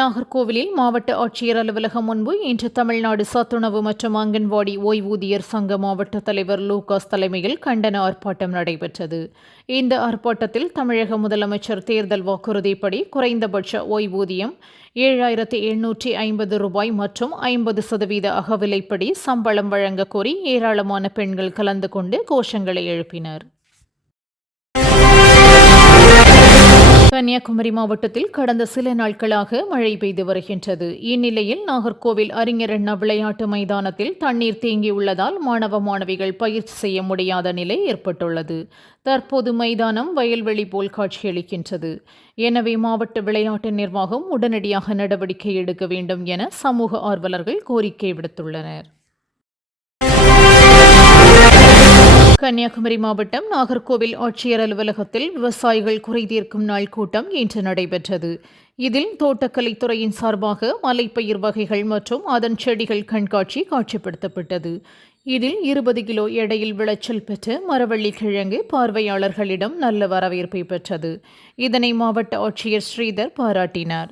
நாகர்கோவிலில் மாவட்ட ஆட்சியர் அலுவலகம் முன்பு இன்று தமிழ்நாடு சத்துணவு மற்றும் அங்கன்வாடி ஓய்வூதியர் சங்க மாவட்ட தலைவர் லூகாஸ் தலைமையில் கண்டன ஆர்ப்பாட்டம் நடைபெற்றது. இந்த ஆர்ப்பாட்டத்தில் தமிழக முதலமைச்சர் தேர்தல் வாக்குறுதிப்படி குறைந்தபட்ச ஓய்வூதியம் ஏழாயிரத்தி எண்ணூற்றி ஐம்பது ரூபாய் மற்றும் ஐம்பது சதவீத அகவிலைப்படி சம்பளம் வழங்க கோரி ஏராளமான பெண்கள் கலந்து கொண்டு கோஷங்களை எழுப்பினர். கன்னியாகுமரி மாவட்டத்தில் கடந்த சில நாட்களாக மழை பெய்து வருகின்றது. இந்நிலையில் நாகர்கோவில் அறிஞர் அண்ணா விளையாட்டு மைதானத்தில் தண்ணீர் தேங்கியுள்ளதால் மாணவ மாணவிகள் பயிற்சி செய்ய முடியாத நிலை ஏற்பட்டுள்ளது. தற்போது மைதானம் வயல்வெளி போல் காட்சியளிக்கின்றது. எனவே மாவட்ட விளையாட்டு நிர்வாகம் உடனடியாக நடவடிக்கை எடுக்க வேண்டும் என சமூக ஆர்வலர்கள் கோரிக்கை விடுத்துள்ளனர். கன்னியாகுமரி மாவட்டம் நாகர்கோவில் ஆட்சியர் அலுவலகத்தில் விவசாயிகள் குறைதீர்க்கும் நாள் கூட்டம் இன்று நடைபெற்றது. இதில் தோட்டக்கலைத்துறையின் சார்பாக மலைப்பயிர் வகைகள் மற்றும் அதன் செடிகள் கண்காட்சி காட்சிப்படுத்தப்பட்டது. இதில் இருபது கிலோ எடையில் விளைச்சல் பெற்ற மரவள்ளி கிழங்கு பார்வையாளர்களிடம் நல்ல வரவேற்பை பெற்றது. இதனை மாவட்ட ஆட்சியர் ஸ்ரீதர் பாராட்டினார்.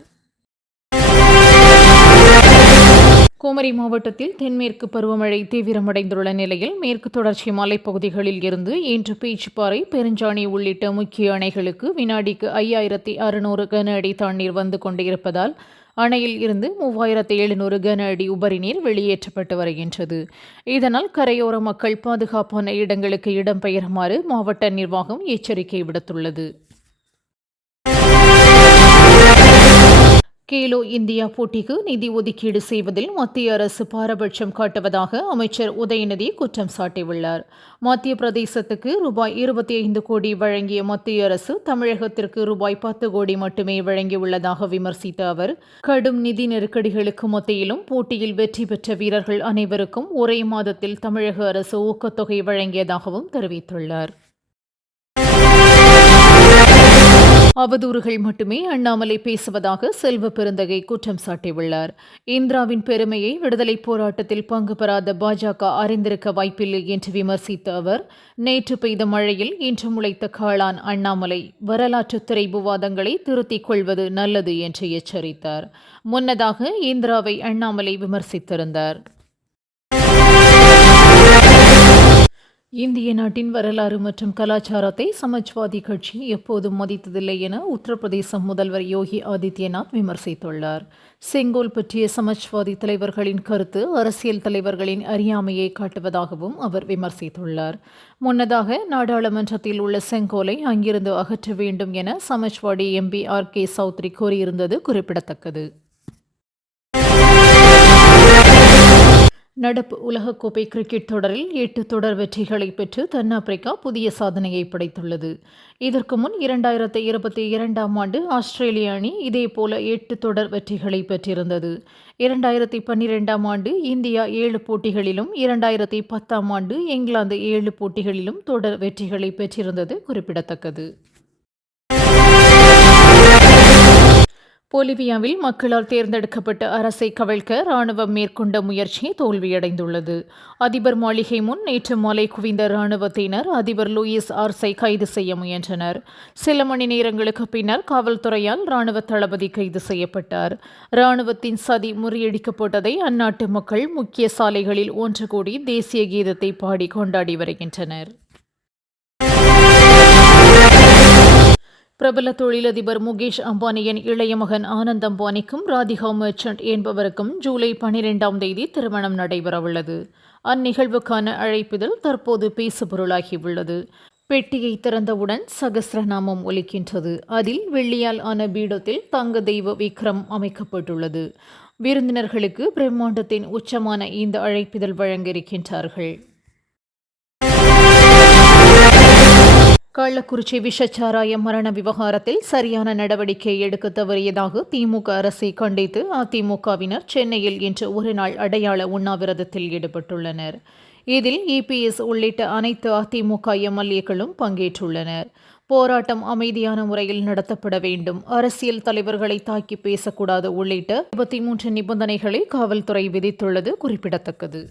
குமரி மாவட்டத்தில் தென்மேற்கு பருவமழை தீவிரமடைந்துள்ள நிலையில் மேற்கு தொடர்ச்சி மலைப்பகுதிகளில் இருந்து இன்று பீச்சுப்பாறை பெருஞ்சாணி உள்ளிட்ட முக்கிய அணைகளுக்கு வினாடிக்கு ஐயாயிரத்தி அறுநூறு கன அடி தண்ணீர் வந்து கொண்டிருப்பதால் அணையில் இருந்து மூவாயிரத்தி எழுநூறு கன அடி உபரி நீர் வெளியேற்றப்பட்டு வருகின்றது. இதனால் கரையோர மக்கள் பாதுகாப்பான இடங்களுக்கு இடம்பெயருமாறு மாவட்ட நிர்வாகம் எச்சரிக்கை விடுத்துள்ளது. கேலோ இந்தியா போட்டிக்கு நிதி ஒதுக்கீடு செய்வதில் மத்திய அரசு பாரபட்சம் காட்டுவதாக அமைச்சர் உதயநிதி குற்றம் சாட்டியுள்ளார். மத்திய பிரதேசத்துக்கு ரூபாய் இருபத்தி ஐந்து கோடி வழங்கிய மத்திய அரசு தமிழகத்திற்கு ரூபாய் பத்து கோடி மட்டுமே வழங்கியுள்ளதாக விமர்சித்த அவர் கடும் நிதி நெருக்கடிகளுக்கு மத்தியிலும் போட்டியில் வெற்றி பெற்ற வீரர்கள் அனைவருக்கும் ஒரே மாதத்தில் தமிழக அரசு ஊக்கத்தொகை வழங்கியதாகவும் தெரிவித்துள்ளார். அவதூறுகள் மட்டுமே அண்ணாமலை பேசுவதாக செல்வ பெருந்தகை குற்றம் சாட்டியுள்ளார். இந்திராவின் பெருமையை விடுதலை போராட்டத்தில் பங்கு பெறாத பாஜக அறிந்திருக்க வாய்ப்பில்லை என்று விமர்சித்த அவர் நேற்று பெய்த மழையில் இன்று முளைத்த காளான் அண்ணாமலை வரலாற்று திரைபுவாதங்களை திருத்திக் கொள்வது நல்லது என்று எச்சரித்தார். முன்னதாக இந்திராவை அண்ணாமலை விமர்சித்திருந்தார். இந்திய நாட்டின் வரலாறு மற்றும் கலாச்சாரத்தை சமாஜ்வாதி கட்சி எப்போதும் மதித்ததில்லை என உத்தரப்பிரதேச முதல்வர் யோகி ஆதித்யநாத் விமர்சித்துள்ளார். செங்கோல் பற்றிய சமாஜ்வாதி தலைவர்களின் கருத்து அரசியல் தலைவர்களின் அறியாமையை காட்டுவதாகவும் அவர் விமர்சித்துள்ளார். முன்னதாக நாடாளுமன்றத்தில் உள்ள செங்கோலை அங்கிருந்து அகற்ற வேண்டும் என Samajwadi MP R K Chaudhary கூறியிருந்தது குறிப்பிடத்தக்கது. நடப்பு உலகக்கோப்பை கிரிக்கெட் தொடரில் எட்டு தொடர் வெற்றிகளை பெற்று தென்னாப்பிரிக்கா புதிய சாதனையை படைத்துள்ளது. இதற்கு முன் இரண்டாயிரத்தி இருபத்தி இரண்டாம் ஆண்டு ஆஸ்திரேலிய அணி இதேபோல எட்டு தொடர் வெற்றிகளை பெற்றிருந்தது. இரண்டாயிரத்தி பன்னிரெண்டாம் ஆண்டு இந்தியா ஏழு போட்டிகளிலும் இரண்டாயிரத்தி பத்தாம் ஆண்டு இங்கிலாந்து ஏழு போட்டிகளிலும் தொடர் வெற்றிகளை பெற்றிருந்தது குறிப்பிடத்தக்கது. பொலிவியாவில் மக்களால் தேர்ந்தெடுக்கப்பட்ட அரசை கவிழ்க்க ராணுவம் மேற்கொண்ட முயற்சி தோல்வியடைந்துள்ளது. அதிபர் மாளிகை முன் நேற்று மாலை குவிந்த ராணுவத்தினர் அதிபர் லூயிஸ் ஆர்ஸை கைது செய்ய முயன்றனர். சில மணி நேரங்களுக்கு பின்னர் காவல்துறையால் ராணுவ தளபதி கைது செய்யப்பட்டார். ராணுவத்தின் சதி முறியடிக்கப்பட்டதை அந்நாட்டு மக்கள் முக்கிய சாலைகளில் ஒன்று கூடி தேசிய கீதத்தை பாடி கொண்டாடி வருகின்றனர். பிரபல தொழிலதிபர் முகேஷ் அம்பானியின் இளைய மகன் ஆனந்த் அம்பானிக்கும் ராதிகா மெர்ச்சன்ட் என்பவருக்கும் ஜூலை பனிரெண்டாம் தேதி திருமணம் நடைபெறவுள்ளது. அந்நிகழ்வுக்கான அழைப்புதல் தற்போது பேசுபொருளாகியுள்ளது. பெட்டியை திறந்தவுடன் சகசிரநாமம் ஒலிக்கின்றது. அதில் வெள்ளியால் ஆன பீடத்தில் தங்க தெய்வ விக்ரம் அமைக்கப்பட்டுள்ளது. விருந்தினர்களுக்கு பிரம்மாண்டத்தின் உச்சமான இந்த அழைப்பிதழ் வழங்க இருக்கின்றார்கள் கள்ளக்குறிச்சி விஷச்சாராய மரண விவகாரத்தில் சரியான நடவடிக்கை எடுக்க தவறியதாக திமுக அரசை கண்டித்து அதிமுகவினர் சென்னையில் இன்று ஒருநாள் அடையாள உண்ணாவிரதத்தில் ஈடுபட்டுள்ளனர். இதில் இபிஎஸ் உள்ளிட்ட அனைத்து அதிமுக எம்எல்ஏக்களும் பங்கேற்றுள்ளனர். போராட்டம் அமைதியான முறையில் நடத்தப்பட வேண்டும். அரசியல் தலைவர்களை தாக்கி பேசக்கூடாது உள்ளிட்ட இருபத்தி மூன்று நிபந்தனைகளை காவல்துறை விதித்துள்ளது குறிப்பிடத்தக்கது.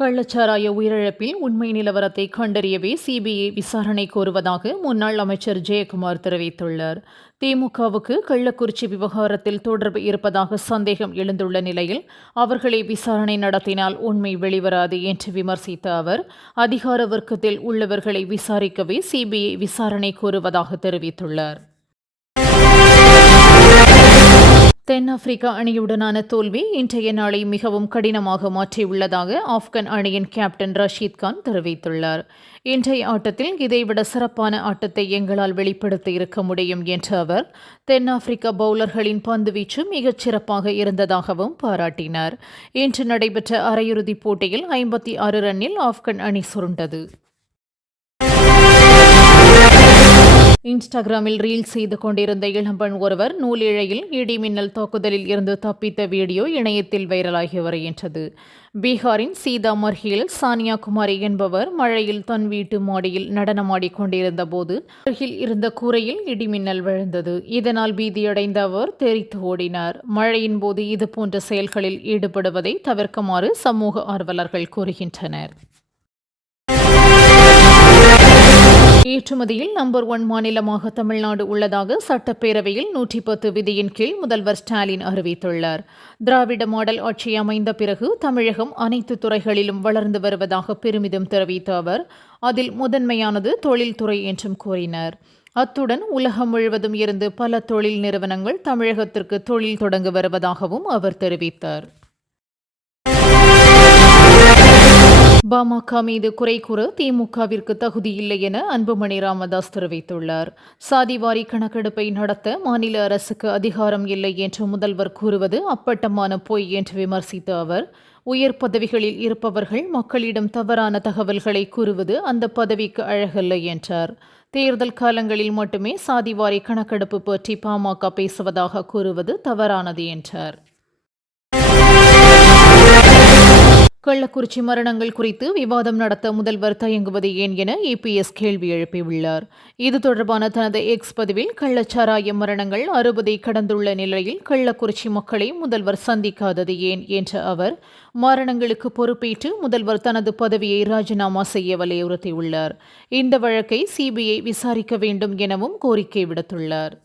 கள்ளச்சாராய உயிரிழப்பில் உண்மை நிலவரத்தை கண்டறியவே சிபிஐ விசாரணை கோருவதாக முன்னாள் அமைச்சர் ஜெயக்குமார் தெரிவித்துள்ளார். திமுகவுக்கு கள்ளக்குறிச்சி விவகாரத்தில் தொடர்பு இருப்பதாக சந்தேகம் எழுந்துள்ள நிலையில் அவர்களை விசாரணை நடத்தினால் உண்மை வெளிவராது என்று விமர்சித்த அவர் அதிகார வர்க்கத்தில் உள்ளவர்களை விசாரிக்கவே சிபிஐ விசாரணை கோருவதாக தெரிவித்துள்ளார். தென்னாப்பிரிக்கா அணியுடனான தோல்வி இன்றைய நாளை மிகவும் கடினமாக மாற்றியுள்ளதாக ஆப்கன் அணியின் கேப்டன் ரஷீத் கான் தெரிவித்துள்ளார். இன்றைய ஆட்டத்தில் இதைவிட சிறப்பான ஆட்டத்தை எங்களால் வெளிப்படுத்த இருக்க முடியும் என்ற அவர் தென்னாப்பிரிக்க பவுலர்களின் பந்துவீச்சு மிகச் சிறப்பாக இருந்ததாகவும் பாராட்டினார். இன்று நடைபெற்ற அரையிறுதிப் போட்டியில் ஐம்பத்தி ஆறு ரன்னில் ஆப்கன் அணி சுருண்டது. இன்ஸ்டாகிராமில் ரீல் செய்து கொண்டிருந்த இளம்பெண் ஒருவர் நூலிழையில் இடி மின்னல் தாக்குதலில் இருந்து தப்பித்த வீடியோ இணையத்தில் வைரலாகி வருகின்றது. பீகாரின் சீதாமர்ஹியில் சானியா குமாரி என்பவர் மழையில் தன் வீட்டு மாடியில் நடனமாடி கொண்டிருந்த போது அருகில் இருந்த கூரையில் இடிமின்னல் விழுந்தது. இதனால் பீதியடைந்த அவர் தெரித்து ஓடினார். மழையின் போது இதுபோன்ற செயல்களில் ஈடுபடுவதை தவிர்க்குமாறு சமூக ஆர்வலர்கள் கூறுகின்றனர். ஏற்றுமதியில் நம்பர் ஒன் மாநிலமாக தமிழ்நாடு உள்ளதாக சட்டப்பேரவையில் நூற்றி பத்து விதியின் கீழ் முதல்வர் ஸ்டாலின் அறிவித்துள்ளார். திராவிட மாடல் ஆட்சி அமைந்த பிறகு தமிழகம் அனைத்து துறைகளிலும் வளர்ந்து வருவதாக பெருமிதம் தெரிவித்த அவர் அதில் முதன்மையானது தொழில்துறை என்றும் கூறினார். அத்துடன் உலகம் முழுவதும் இருந்து பல தொழில் நிறுவனங்கள் தமிழகத்திற்கு தொழில் தொடங்க வருவதாகவும் அவர் தெரிவித்தார். பாமக மீது குறை கூற திமுகவிற்கு தகுதியில்லை என அன்புமணி ராமதாஸ் தெரிவித்துள்ளார். சாதிவாரி கணக்கெடுப்பை நடத்த மாநில அரசுக்கு அதிகாரம் இல்லை என்று முதல்வர் கூறுவது அப்பட்டமான பொய் என்று விமர்சித்த அவர். உயர் பதவிகளில் இருப்பவர்கள் மக்களிடம் தவறான தகவல்களை கூறுவது அந்த பதவிக்கு அழகல்ல என்றார். தேர்தல் காலங்களில் மட்டுமே சாதிவாரி கணக்கெடுப்பு பற்றி பாமக பேசுவதாக கூறுவது தவறானது என்றார். கள்ளக்குறிச்சி மரணங்கள் குறித்து விவாதம் நடத்த முதல்வர் தயங்குவது ஏன் என ஏபிஎஸ் கேள்வி எழுப்பியுள்ளார். இது தொடர்பான தனது எக்ஸ் பதிவில் கள்ளச்சாராய மரணங்கள் அறுபதை கடந்துள்ள நிலையில் கள்ளக்குறிச்சி மக்களை முதல்வர் சந்திக்காதது ஏன் என்ற அவர் மரணங்களுக்கு பொறுப்பேற்று முதல்வர் தனது பதவியை ராஜினாமா செய்ய வலியுறுத்தியுள்ளார். இந்த வழக்கை சிபிஐ விசாரிக்க வேண்டும் எனவும் கோரிக்கை விடுத்துள்ளார்.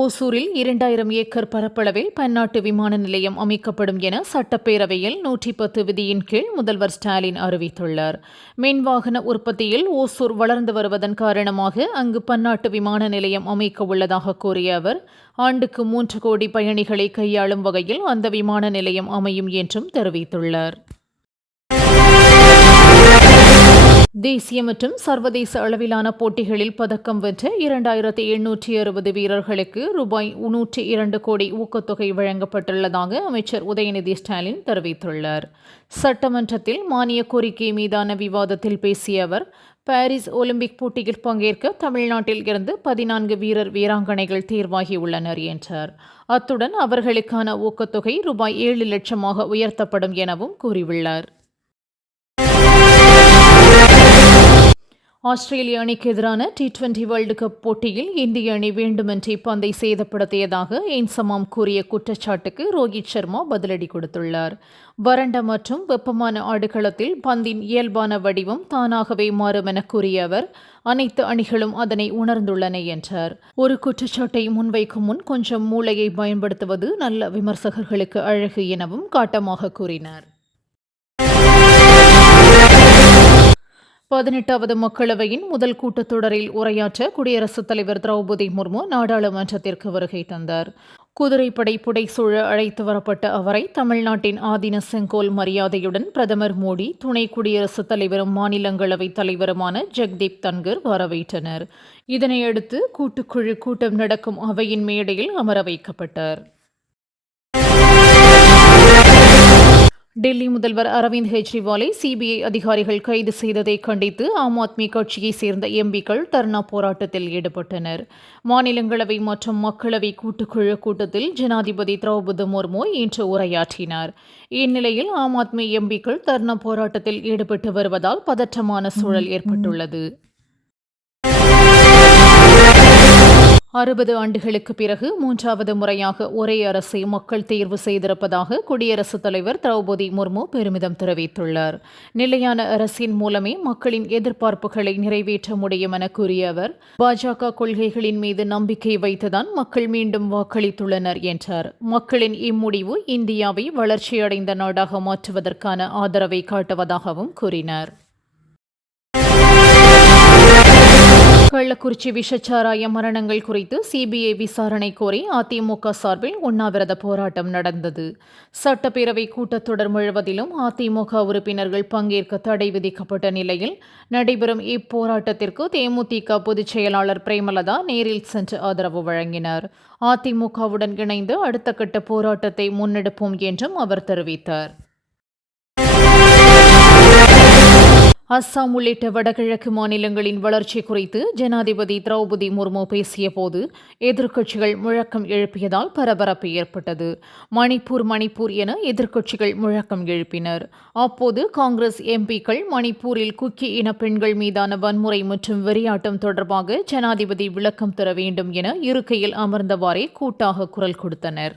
ஓசூரில் இரண்டாயிரம் ஏக்கர் பரப்பளவில் பன்னாட்டு விமான நிலையம் அமைக்கப்படும் என சட்டப்பேரவையில் நூற்றி பத்து விதியின் கீழ் முதல்வர் ஸ்டாலின் அறிவித்துள்ளார். மின்வாகன உற்பத்தியில் ஓசூர் வளர்ந்து வருவதன் காரணமாக அங்கு பன்னாட்டு விமான நிலையம் அமைக்க உள்ளதாக கூறிய அவர் ஆண்டுக்கு மூன்று கோடி பயணிகளை கையாளும் வகையில் அந்த விமான நிலையம் அமையும் என்றும் தெரிவித்துள்ளார். தேசிய மற்றும் சர்வதேச அளவிலான போட்டிகளில் பதக்கம் வென்ற இரண்டாயிரத்தி எண்ணூற்றி அறுபது வீரர்களுக்கு ரூபாய் நூற்றி இரண்டு கோடி ஊக்கத்தொகை வழங்கப்பட்டுள்ளதாக அமைச்சர் உதயநிதி ஸ்டாலின் தெரிவித்துள்ளார். சட்டமன்றத்தில் மானிய கோரிக்கை மீதான விவாதத்தில் பேசிய அவர் பாரிஸ் ஒலிம்பிக் போட்டியில் பங்கேற்க தமிழ்நாட்டில் இருந்து பதினான்கு வீரர் வீராங்கனைகள் தேர்வாகியுள்ளனர் என்றார். அத்துடன் அவர்களுக்கான ஊக்கத்தொகை ரூபாய் ஏழு லட்சமாக உயர்த்தப்படும் எனவும் கூறியுள்ளார். ஆஸ்திரேலிய அணிக்கு எதிரான டி டுவெண்டி வேர்ல்டு கப் போட்டியில் இந்திய அணி வேண்டுமென்றே பந்தை சேதப்படுத்தியதாக எய்ன்சமாம் கூறிய குற்றச்சாட்டுக்கு ரோஹித் சர்மா பதிலடி கொடுத்துள்ளார். வறண்ட மற்றும் வெப்பமான ஆடுகளத்தில் பந்தின் இயல்பான வடிவம் தானாகவே மாறும் என கூறிய அவர் அனைத்து அணிகளும் அதனை உணர்ந்துள்ளன என்றார். ஒரு குற்றச்சாட்டை முன்வைக்கும் முன் கொஞ்சம் மூளையை பயன்படுத்துவது நல்ல விமர்சகர்களுக்கு அழகு எனவும் காட்டமாக கூறினார். பதினெட்டாவது மக்களவையின் முதல் கூட்டத்தொடரில் உரையாற்ற குடியரசுத் தலைவர் திரௌபதி முர்மு நாடாளுமன்றத்திற்கு வருகை தந்தார். குதிரைப்படை புடைசூழ அழைத்து வரப்பட்ட அவரை தமிழ்நாட்டின் ஆதீன செங்கோல் மரியாதையுடன் பிரதமர் மோடி துணை குடியரசுத் தலைவரும் மாநிலங்களவை தலைவருமான ஜெக்தீப் தன்கர் வரவேற்றனர். இதனையடுத்து கூட்டுக்குழு கூட்டம் நடக்கும் அவையின் மேடையில் அமர வைக்கப்பட்டார். டெல்லி முதல்வர் அரவிந்த் கெஜ்ரிவாலை சிபிஐ அதிகாரிகள் கைது செய்ததை கண்டித்து ஆம் ஆத்மி கட்சியைச் சேர்ந்த எம்பிக்கள் தர்ணா போராட்டத்தில் ஈடுபட்டனர். மாநிலங்களவை மற்றும் மக்களவை கூட்டுக்குழு கூட்டத்தில் ஜனாதிபதி திரௌபதி முர்மு இன்று உரையாற்றினார். இந்நிலையில் ஆம் ஆத்மி எம்பிக்கள் தர்ணா போராட்டத்தில் ஈடுபட்டு வருவதால் பதற்றமான சூழல் ஏற்பட்டுள்ளது. அறுபது ஆண்டுகளுக்கு பிறகு மூன்றாவது முறையாக ஒரே அரசை மக்கள் தேர்வு செய்திருப்பதாக குடியரசுத் தலைவர் திரௌபதி முர்மு பெருமிதம் தெரிவித்துள்ளார். நிலையான அரசின் மூலமே மக்களின் எதிர்பார்ப்புகளை நிறைவேற்ற முடியும் என கூறிய அவர் பாஜக கொள்கைகளின் மீது நம்பிக்கை வைத்துதான் மக்கள் மீண்டும் வாக்களித்துள்ளனர் என்றார். மக்களின் இம்முடிவு இந்தியாவை வளர்ச்சியடைந்த நாடாக மாற்றுவதற்கான ஆதரவை காட்டுவதாகவும் கூறினார். கள்ளக்குறிச்சி விஷச்சாராய மரணங்கள் குறித்து சிபிஐ விசாரணை கோரி அதிமுக சார்பில் உண்ணாவிரத போராட்டம் நடந்தது. சட்டப்பேரவை கூட்டத்தொடர் முழுவதிலும் அதிமுக உறுப்பினர்கள் பங்கேற்க தடை விதிக்கப்பட்ட நிலையில் நடைபெறும் இப்போராட்டத்திற்கு தேமுதிக பொதுச் செயலாளர் பிரேமலதா நேரில் சென்று ஆதரவு வழங்கினார். அதிமுகவுடன் இணைந்து அடுத்த கட்ட போராட்டத்தை முன்னெடுப்போம் என்றும் அவர் தெரிவித்தார். அஸ்ஸாம் உள்ளிட்ட வடகிழக்கு மாநிலங்களின் வளர்ச்சி குறித்து ஜனாதிபதி திரௌபதி முர்மு பேசியபோது எதிர்க்கட்சிகள் முழக்கம் எழுப்பியதால் பரபரப்பு ஏற்பட்டது. மணிப்பூர் மணிப்பூர் என எதிர்க்கட்சிகள் முழக்கம் எழுப்பினர். அப்போது காங்கிரஸ் எம்பிக்கள் மணிப்பூரில் குக்கி இன பெண்கள் மீதான வன்முறை மற்றும் வெறியாட்டம் தொடர்பாக ஜனாதிபதி விளக்கம் தர வேண்டும் என இருக்கையில் அமர்ந்தவாறே கூட்டாக குரல் கொடுத்தனர்.